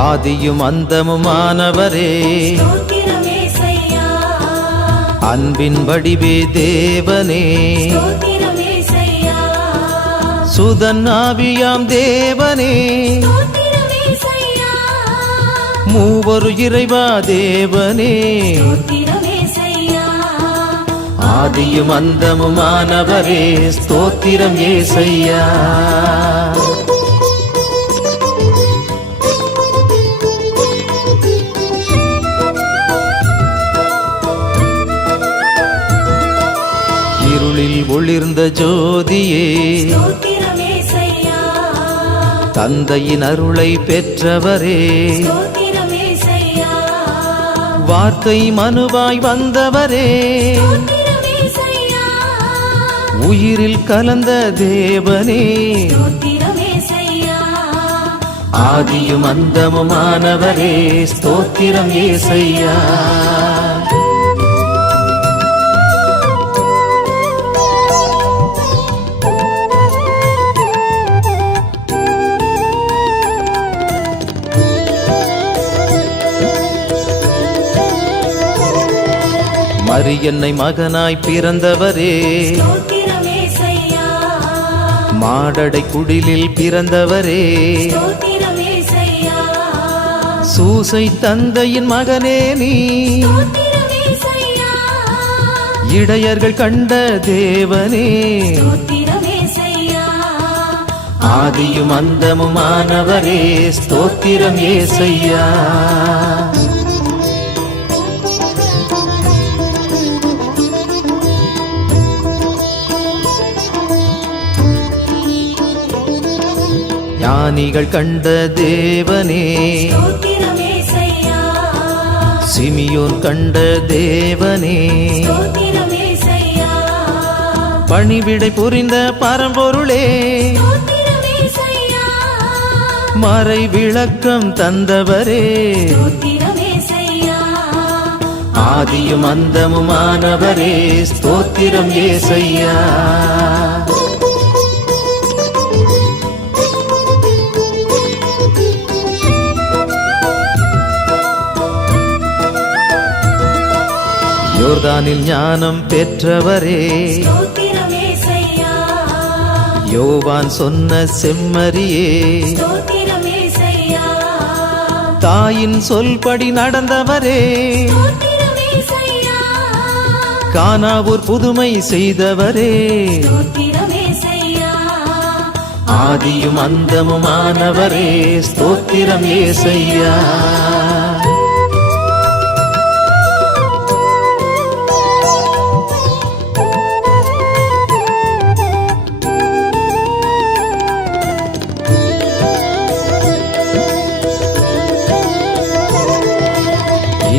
ஆதியும் அந்தமுமானவரே அன்பின் வடிவே தேவனே சுதன் ஆவியாம் தேவனே மூவரு இறைவா தேவனே ஆதியும் அந்தமுமானவரே ஸ்தோத்திரம் ஏசையா. இருளில் ஒளிர்ந்த ஜோதியே தந்தையின் அருளை பெற்றவரே வார்த்தை மனுவாய் வந்தவரே உயிரில் கலந்த தேவனே ஆதியும் அந்தமுமானவரே ஸ்தோத்திரம் ஏசையா. மரியன்னை மகனாய் பிறந்தவரே மாடடை குடிலில் பிறந்தவரே சூசை தந்தையின் மகனே நீ இடையர்கள் கண்ட தேவனே ஆதியும் அந்தமுமானவரே ஸ்தோத்திரம் ஏசையா. ஞானிகள் கண்ட தேவனே சிமியோன் கண்ட தேவனே பணிவிடை புரிந்த பரம்பொருளே மறை விளக்கம் தந்தவரே ஆதியும் அந்தமுமானவரே ஸ்தோத்திரம் ஏசையா. யோர்தானில் ஞானம் பெற்றவரே யோவான் சொன்ன செம்மறியே தாயின் சொல்படி நடந்தவரே கானாவூர் புதுமை செய்தவரே ஆதியும் அந்தமுமானவரே ஸ்தோத்திரம் ஏசையா.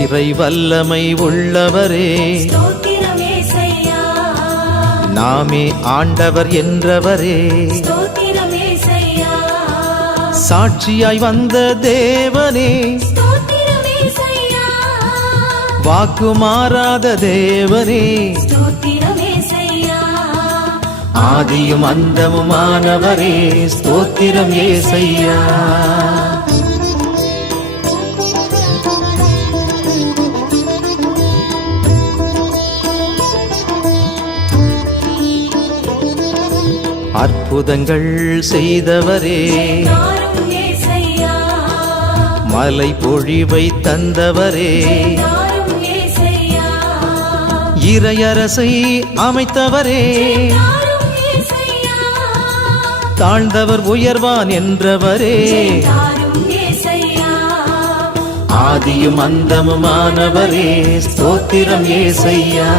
இறை வல்லமை உள்ளவரே நாமே ஆண்டவர் என்றவரே சாட்சியாய் வந்த தேவனே வாக்கு மாறாத தேவனே ஆதியும் அந்தமுமானவரே ஸ்தோத்திரம் ஏசையா. அற்புதங்கள் செய்தவரே மலை பொழிவை தந்தவரே இறையரசை அமைத்தவரே தாழ்ந்தவர் உயர்வான் என்றவரே ஆதியும் அந்தமுமானவரே ஸ்தோத்திரம் ஏசையா.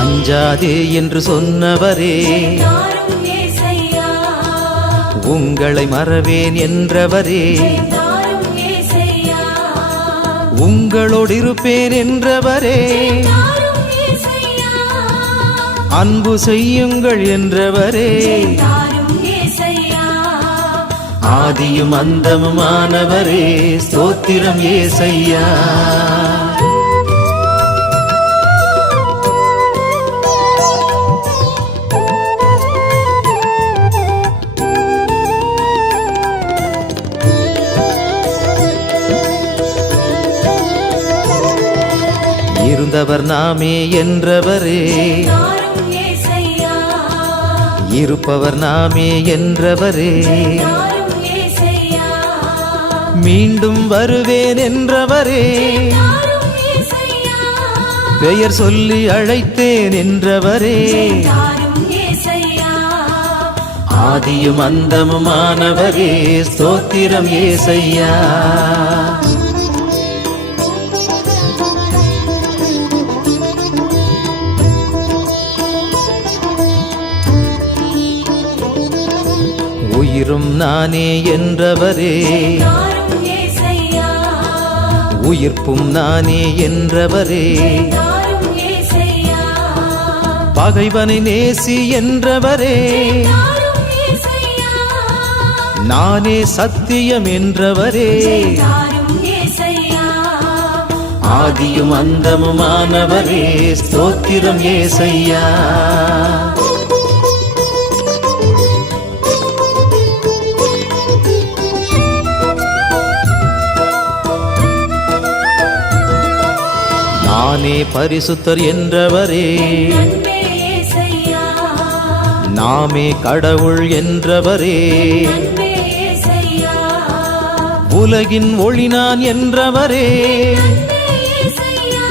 அஞ்சாதே என்று சொன்னவரே உங்களை மறவேன் என்றவரே உங்களோடு இருப்பேன் என்றவரே அன்பு செய்யுங்கள் என்றவரே ஆதியும் அந்தமுமானவரே ஸ்தோத்திரம் ஏசையா. இருந்தவர் நாமே என்றவரே, தாரும் ஏசையா, இருப்பவர் நாமே என்றவரே, தாரும் ஏசையா, மீண்டும் வருவேன் என்றவரே, தாரும் ஏசையா, பெயர் சொல்லி அழைத்தேன் என்றவரே, தாரும் ஏசையா, ஆதியும் அந்தமுமானவரே, ஸ்தோத்திரம் ஏசையா. உயிரும் நானே என்றவரே, தாரும் ஏசையா, உயிர்ப்பும் நானே என்றவரே, தாரும் ஏசையா, பகைவனை நேசி என்றவரே, தாரும் ஏசையா, நானே சத்தியம் என்றவரே, தாரும் ஏசையா, ஆதியும் அந்தமுமானவரே, ஸ்தோத்திரம் ஏசையா. நானே பரிசுத்தர் என்றவரே, அன்பே ஏசையா, நாமே கடவுள் என்றவரே, அன்பே ஏசையா, உலகின் ஒளி நான் என்றவரே, அன்பே ஏசையா,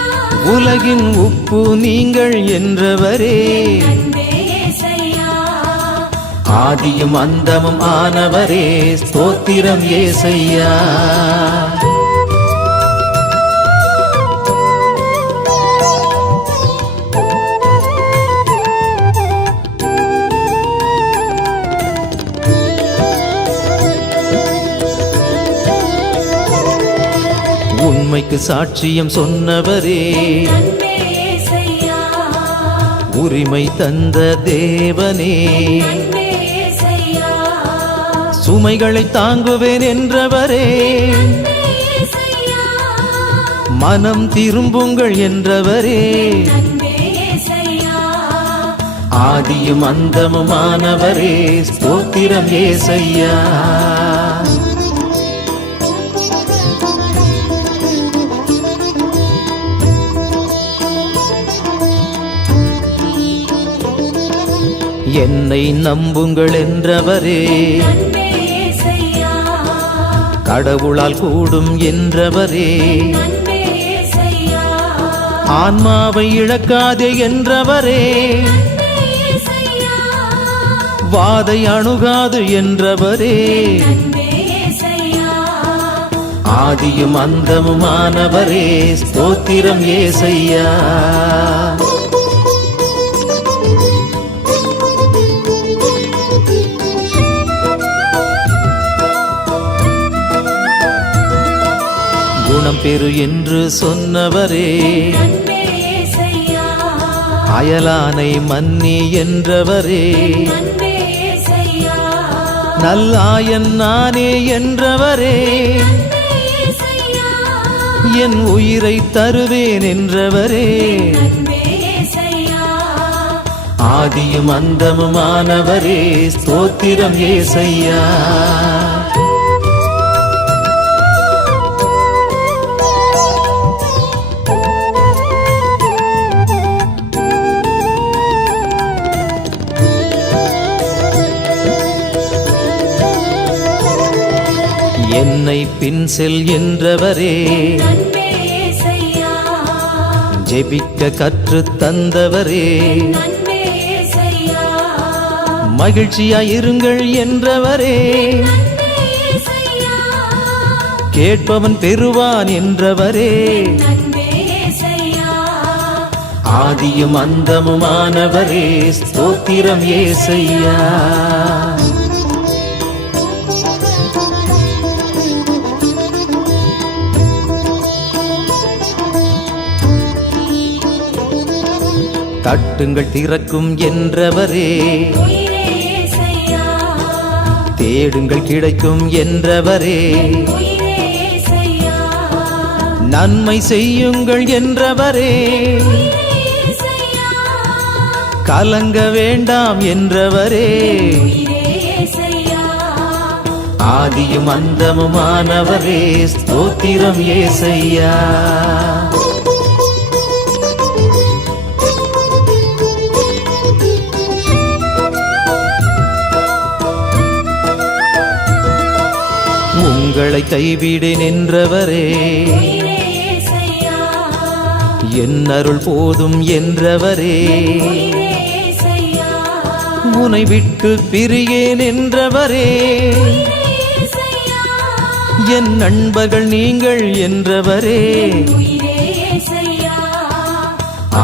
உலகின் உப்பு நீங்கள் என்றவரே, அன்பே ஏசையா, ஆதியும் அந்தமும் ஆனவரே, ஸ்தோத்திரம் ஏசையா. உண்மைக்கு சாட்சியம் சொன்னவரே, அன்பே ஏசையா, உரிமை தந்த தேவனே, அன்பே ஏசையா, சுமைகளை தாங்குவேன் என்றவரே, அன்பே ஏசையா, மனம் திரும்புங்கள் என்றவரே, அன்பே ஏசையா, ஆதியும் அந்தமுமானவரே, ஸ்தோத்திரம் ஏசையா. என்னை நம்புங்கள் என்றவரே, அன்பே ஏசையா, கடவுளால் கூடும் என்றவரே, அன்பே ஏசையா, ஆன்மாவை இழக்காதே என்றவரே, அன்பே ஏசையா, வாதை அணுகாது என்றவரே, அன்பே ஏசையா, ஆதியும் அந்தமுமானவரே, ஸ்தோத்திரம் ஏசையா. குணம் பெறு என்று சொன்னவரே, அன்பே ஏசையா, அயலானை மன்னி என்றவரே, அன்பே ஏசையா, நல்லாயன் நானே என்றவரே, அன்பே ஏசையா, என் உயிரை தருவேன் என்றவரே, அன்பே ஏசையா, ஆதியும் அந்தமுமானவரே, ஸ்தோத்திரம் ஏசையா. என்னை பின் செல் என்றவரே, அன்பே ஏசையா, ஜெபிக்க கற்றுத் தந்தவரே, அன்பே ஏசையா, மகிழ்ச்சியாயிருங்கள் என்றவரே, அன்பே ஏசையா, கேட்பவன் பெறுவான் என்றவரே, அன்பே ஏசையா, ஆதியும் அந்தமுமானவரே, ஸ்தோத்திரம் ஏசையா. தட்டுங்கள் திறக்கும் என்றவரே, உயிரே ஏசையா, தேடுங்கள் கிடைக்கும் என்றவரே, உயிரே ஏசையா, நன்மை செய்யுங்கள் என்றவரே, உயிரே ஏசையா, கலங்க வேண்டாம் என்றவரே, உயிரே ஏசையா, ஆதியும் அந்தமுமானவரே, ஸ்தோத்திரம் ஏசையா. உங்களை கைவிடேன் என்றவரே உயிரே இயேசையா என் அருள் போதும் என்றவரே உயிரே இயேசையா உனை விட்டு பிரியேன் என்றவரே உயிரே இயேசையா என் நண்பர்கள் நீங்கள் என்றவரே உயிரே இயேசையா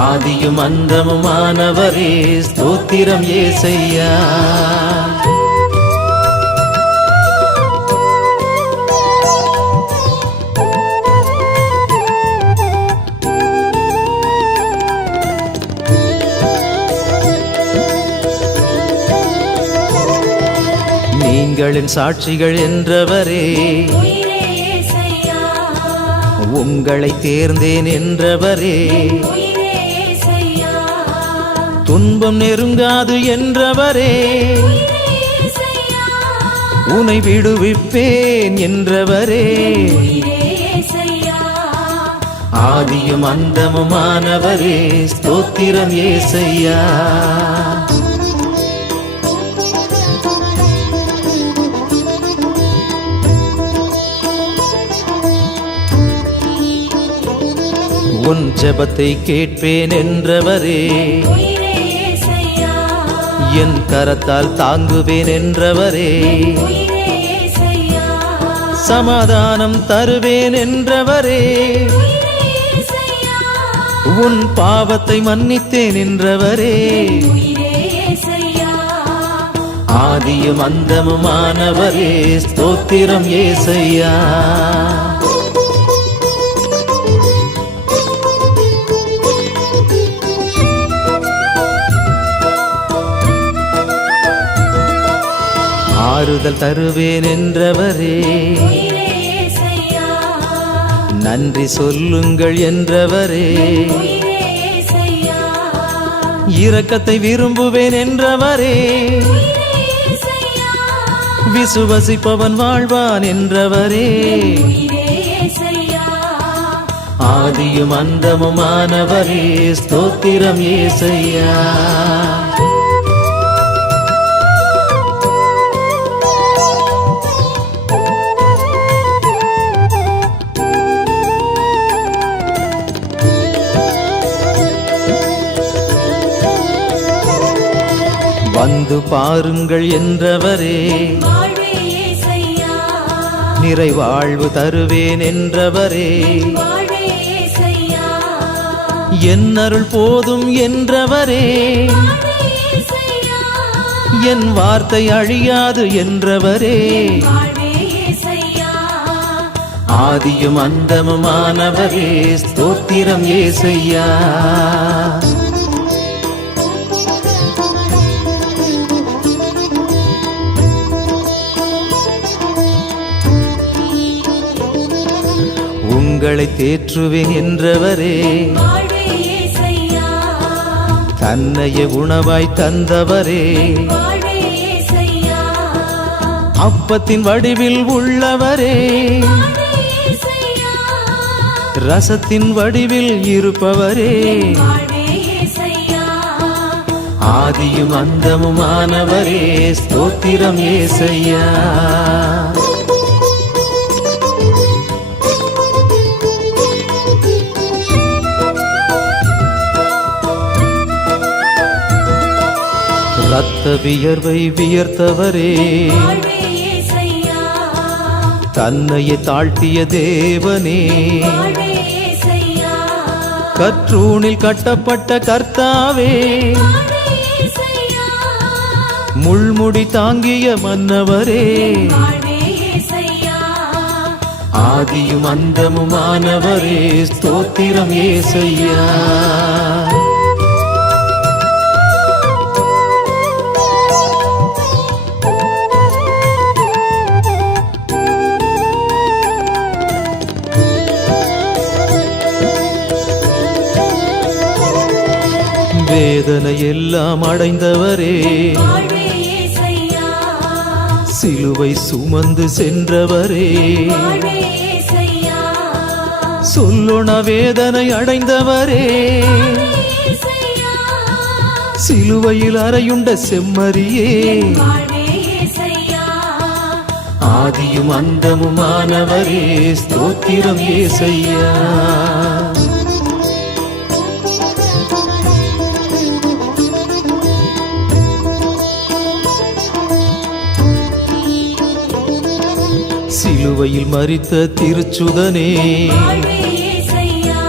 ஆதியும் அந்தமுமானவரே ஸ்தோத்திரம் ஏசையா நீங்களின் சாட்சிகள் என்றவரே உயிரே இயேசையா உங்களை தேர்ந்தேன் என்றவரே உயிரே இயேசையா துன்பம் நெருங்காது என்றவரே உயிரே இயேசையா உனை விடுவிப்பேன் என்றவரே உயிரே இயேசையா ஆதியும் அந்தமுமானவரே ஸ்தோத்திரம் ஏசையா உன் ஜெபத்தை கேட்பேன் என்றவரே உயிரே இயேசையா என் கரத்தால் தாங்குவேன் என்றவரே உயிரே இயேசையா சமாதானம் தருவேன் என்றவரே உயிரே இயேசையா உன் பாவத்தை மன்னித்தேன் என்றவரே உயிரே இயேசையா ஆதியும் அந்தமுமானவரே ஸ்தோத்திரம் ஏசையா ஆறுதல் தருவேன் என்றவரே உயிரே இயேசையா நன்றி சொல்லுங்கள் என்றவரே உயிரே இயேசையா இரக்கத்தை விரும்புவேன் என்றவரே உயிரே இயேசையா விசுவசிப்பவன் வாழ்வான் என்றவரே உயிரே இயேசையா ஆதியும் அந்தமுமானவரே ஸ்தோத்திரம் ஏசையா வந்து பாருங்கள் என்றவரே வாழ்வே இயேசையா நிறைவாழ்வு தருவேன் என்றவரே வாழ்வே இயேசையா என் அருள் போதும் என்றவரே வாழ்வே இயேசையா என் வார்த்தை அழியாது என்றவரே வாழ்வே இயேசையா ஆதியும் அந்தமுமானவரே ஸ்தோத்திரம் ஏசையா உங்களை தேற்றுவேன் என்றவரே வாழ்வே இயேசையா தன்னையே உணவாய் தந்தவரே வாழ்வே இயேசையா அப்பத்தின் வடிவில் உள்ளவரே வாழ்வே இயேசையா ரசத்தின் வடிவில் இருப்பவரே வாழ்வே இயேசையா ஆதியும் அந்தமுமானவரே ஸ்தோத்திரம் ஏசையா ரத்த வியர்வை வியர்த்தவரே வாழ்வே இயேசையா தன்னையே தாழ்த்திய தேவனே வாழ்வே இயேசையா கற்றூணில் கட்டப்பட்ட கர்த்தாவே வாழ்வே இயேசையா முள்முடி தாங்கிய மன்னவரே வாழ்வே இயேசையா ஆதியும் அந்தமுமானவரே ஸ்தோத்திரம் ஏசையா வேதனை எல்லாம் அடைந்தவரே வாழ்வே இயேசையா சிலுவை சுமந்து சென்றவரே வாழ்வே இயேசையா சொல்லொண வேதனை அடைந்தவரே வாழ்வே இயேசையா சிலுவையில் அறையுண்ட செம்மறியே வாழ்வே இயேசையா ஆதியும் அந்தமுமானவரே ஸ்தோத்திரம் ஏசையா. சிலுவையில் மரித்த திருச்சுதனே, வாழ்வே இயேசையா.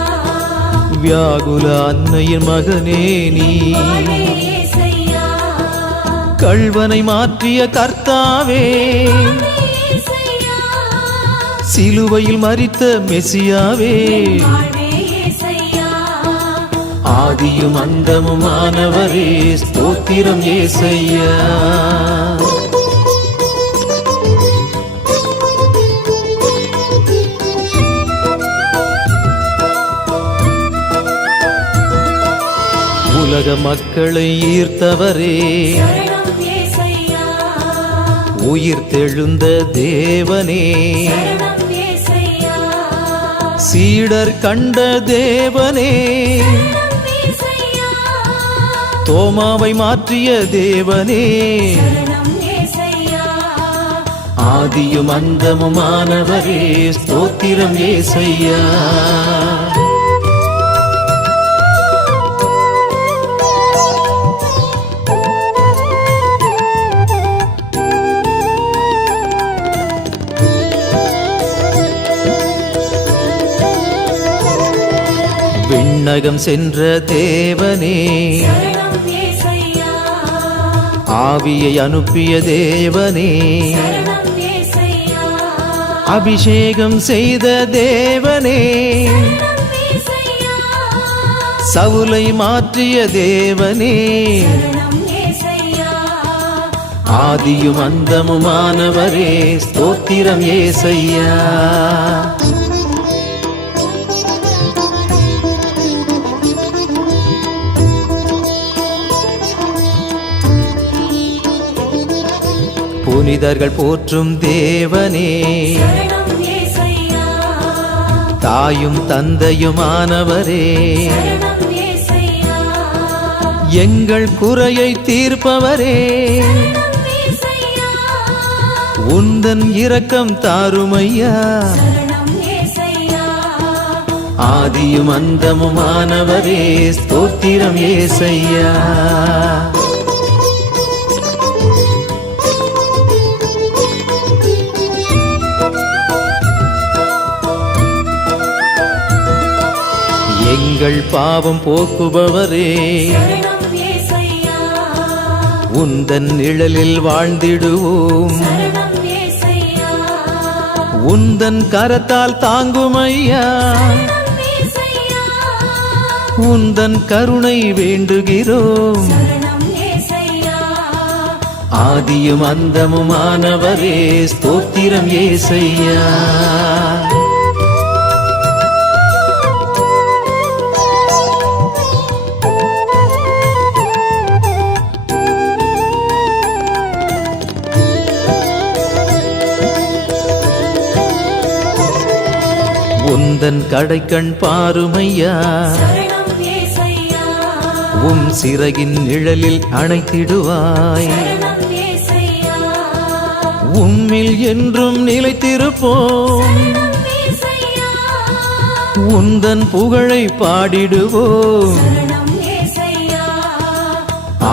வியாகுல அன்னையின் மகனே நீ, வாழ்வே இயேசையா. கள்வனை மாற்றிய கர்த்தாவே, வாழ்வே இயேசையா. சிலுவையில் மரித்த மெசியாவே, வாழ்வே இயேசையா. ஆதியும் அந்தமுமானவரே ஸ்தோத்திரம் ஏசையா. உலக மக்களை ஈர்த்தவரே, சரணம் இயேசையா. உயிர்த்தெழுந்த தேவனே, சரணம் இயேசையா. சீடர் கண்ட தேவனே, சரணம் இயேசையா. தோமாவை மாற்றிய தேவனே, சரணம் இயேசையா. ஆதியும் அந்தமுமானவரே ஸ்தோத்திரம் ஏசையா. விண்ணகம் சென்ற தேவனே, சரணம் இயேசையா. ஆவியை அனுப்பிய தேவனே, சரணம் இயேசையா. அபிஷேகம் செய்த தேவனே, சரணம் இயேசையா. சவுலை மாற்றிய தேவனே, சரணம் இயேசையா. ஆதியும் அந்தமுமானவரே ஸ்தோத்திரம் ஏசையா. புனிதர்கள் போற்றும் தேவனே, சரணம் இயேசையா. தாயும் தந்தையுமானவரே, சரணம் இயேசையா. எங்கள் குறையை தீர்ப்பவரே, சரணம் இயேசையா. உந்தன் இரக்கம் தாருமையா. சரணம் இயேசையா. ஆதியும் அந்தமுமானவரே ஸ்தோத்திரம் ஏசையா. எங்கள் பாவம் போக்குபவரே, சரணம் இயேசையா. உந்தன் நிழலில் வாழ்ந்திடுவோம். சரணம் இயேசையா. உந்தன் கரத்தால் தாங்குமையா. சரணம் இயேசையா. உந்தன் கருணை வேண்டுகிறோம். சரணம் இயேசையா. ஆதியும் அந்தமுமானவரே ஸ்தோத்திரம் ஏசையா. உந்தன் கடைக்கண் பாருமையா. சரணம் இயேசையா. உம் சிறகின் நிழலில் அணைத்திடுவாய். சரணம் இயேசையா. உம்மில் என்றும் நிலைத்திருப்போம். சரணம் இயேசையா. உந்தன் புகழை பாடிடுவோம். சரணம் இயேசையா.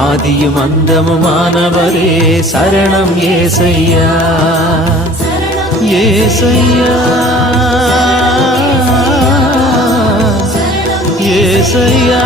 ஆதியும் அந்தமுமானவரே சரணம் ஏசையா. சரணம் ஏசையா, சரணம் ஏசையா.